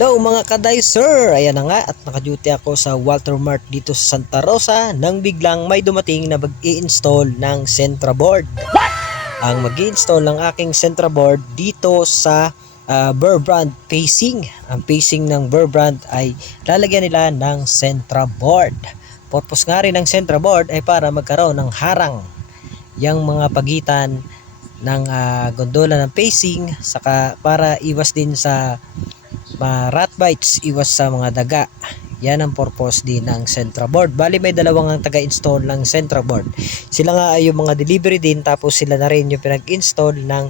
Hello mga ka-dicer! Ayan na nga at naka-duty ako sa Walter Mart dito sa Santa Rosa nang biglang may dumating na mag-i-install ng Sentra board. Ang mag-i-install ng aking Sentra board dito sa Burr Brand facing. Ang facing ng Burr Brand ay lalagyan nila ng Sentra board. Purpose nga rin ng Sentra board ay para magkaroon ng harang yung mga pagitan ng gondola ng facing, saka para iwas din sa rat bites, iwas sa mga daga. Yan ang purpose din ng Sentra board. Bali may dalawang ang taga-install ng Sentra board. Sila nga ay yung mga delivery din, tapos sila na rin yung pinag-install ng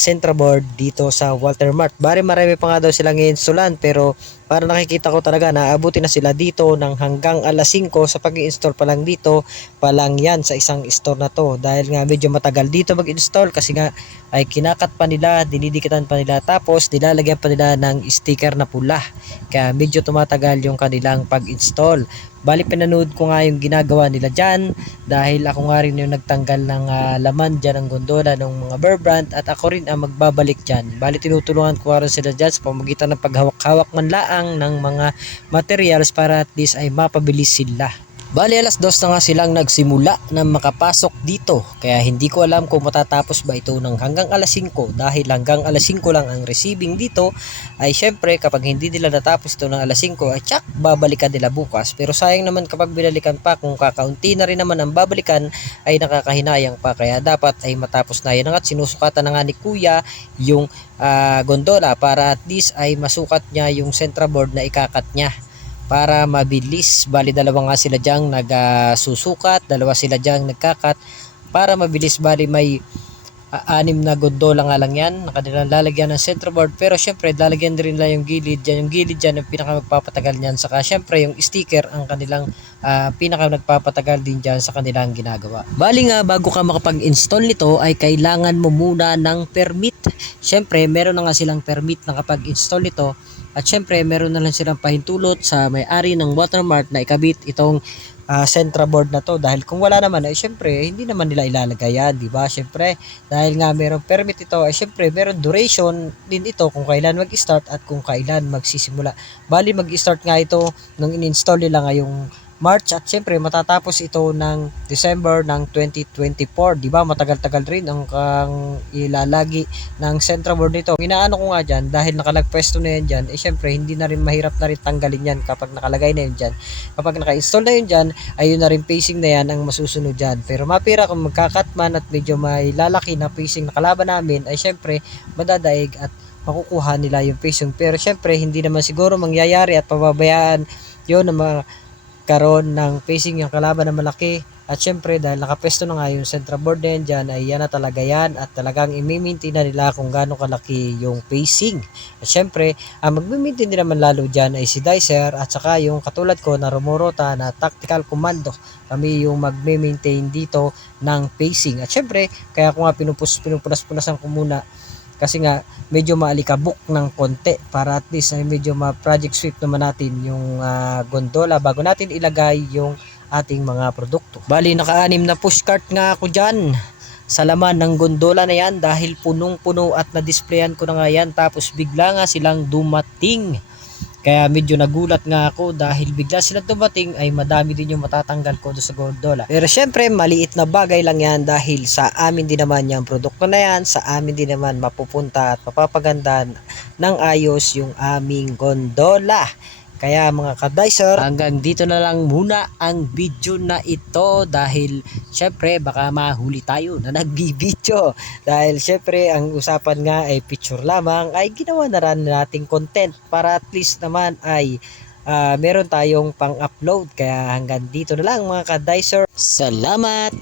Sentra board dito sa Walter Mart. Bali marami pa nga daw silang i-installan, pero para nakikita ko talaga na abutin na sila dito ng hanggang alas 5 sa pag-i-install pa lang dito pa lang yan sa isang store na to, dahil nga medyo matagal dito mag-install kasi nga ay kinakat pa nila, dinidikitan pa nila, tapos nilalagyan pa nila ng sticker na pula, kaya medyo tumatagal yung kanilang pag-install. Bali pinanood ko nga yung ginagawa nila dyan, dahil ako nga rin yung nagtanggal ng laman dyan ng gondola ng mga Burr Brand, at ako rin ang magbabalik dyan. Bali tinutulungan ko rin sila dyan sa pamamagitan ng paghawak-hawak man laang ng mga materials para at least ay mapabilis sila. Bali alas 2 na nga silang nagsimula na makapasok dito, kaya hindi ko alam kung matatapos ba ito ng hanggang alas 5, dahil hanggang alas 5 lang ang receiving dito. Ay syempre kapag hindi nila natapos ito ng alas 5 ay tsak babalikan nila bukas, pero sayang naman kapag binalikan pa, kung kakaunti na rin naman ang babalikan ay nakakahinayang pa, kaya dapat ay matapos na yan. At sinusukatan na nga ni kuya yung gondola para at least ay masukat niya yung Sentra board na ikakat niya para mabilis. Bali dalawa nga sila dyang nagsusukat, dalawa sila dyang nagkakat para mabilis. Bali may 6 na gondola nga lang yan na kanilang lalagyan ng Sentra board, pero syempre lalagyan din nila yung gilid dyan. Yung gilid dyan ang pinaka magpapatagal nyan, saka syempre yung sticker ang kanilang pinaka nagpapatagal din dyan sa kanilang ginagawa. Bali nga bago ka makapag-install nito ay kailangan mo muna ng permit. Syempre meron na nga silang permit na kapag install nito, at syempre meron na lang silang pahintulot sa may-ari ng Watermart na ikabit itong Sentra board na to, dahil kung wala naman ay syempre hindi naman nila ilalagay yan, di ba? Syempre dahil nga meron permit ito ay syempre meron duration din ito kung kailan mag-start at kung kailan magsisimula. Bali mag-start nga ito nung in-install nila ngayong March, at syempre matatapos ito ng December ng 2024, di ba? Matagal-tagal rin ang ilalagi ng Sentra board nito. Inaano ko nga dyan, dahil nakalagpwesto na yan dyan, syempre hindi na rin mahirap na rin tanggalin yan kapag nakalagay na yun dyan. Kapag naka-install na yun dyan, ayun na rin facing na yan ang masusunod dyan. Pero mapira kung magkakat man at medyo may lalaki na facing na kalaban namin, ay syempre madadaig at makukuha nila yung facing. Pero syempre hindi naman siguro mangyayari at pababayaan yun na karon ng facing yung kalaban na malaki. At syempre dahil nakapesto na nga yung Sentra board din dyan, ay yan na talaga yan, at talagang i-maintain na nila kung gaano kalaki yung facing. At syempre ang mag-maintain din naman lalo dyan ay si Dicer, at saka yung katulad ko na Rumorota na tactical commando. Kami yung mag-maintain dito ng facing. At syempre kaya ko nga pinupunas-punasan ko muna, kasi nga medyo maalikabok ng konti para at least ay medyo ma-project sweep naman natin yung gondola bago natin ilagay yung ating mga produkto. Bali naka-6 na pushcart nga ako dyan sa laman ng gondola na yan, dahil punong-puno at na-displayan ko na nga yan, tapos bigla nga silang dumating. Kaya medyo nagulat nga ako, dahil bigla silang dumating ay madami din yung matatanggal ko doon sa gondola. Pero syempre maliit na bagay lang yan, dahil sa amin din naman yung produkto na yan, sa amin din naman mapupunta at mapapaganda ng ayos yung aming gondola. Kaya mga ka-dicer, hanggang dito na lang muna ang video na ito, dahil syempre baka mahuli tayo na nagbibideo. Dahil syempre ang usapan nga ay picture lamang, ay ginawa na rin nating content para at least naman ay meron tayong pang-upload. Kaya hanggang dito na lang mga ka-dicer. Salamat!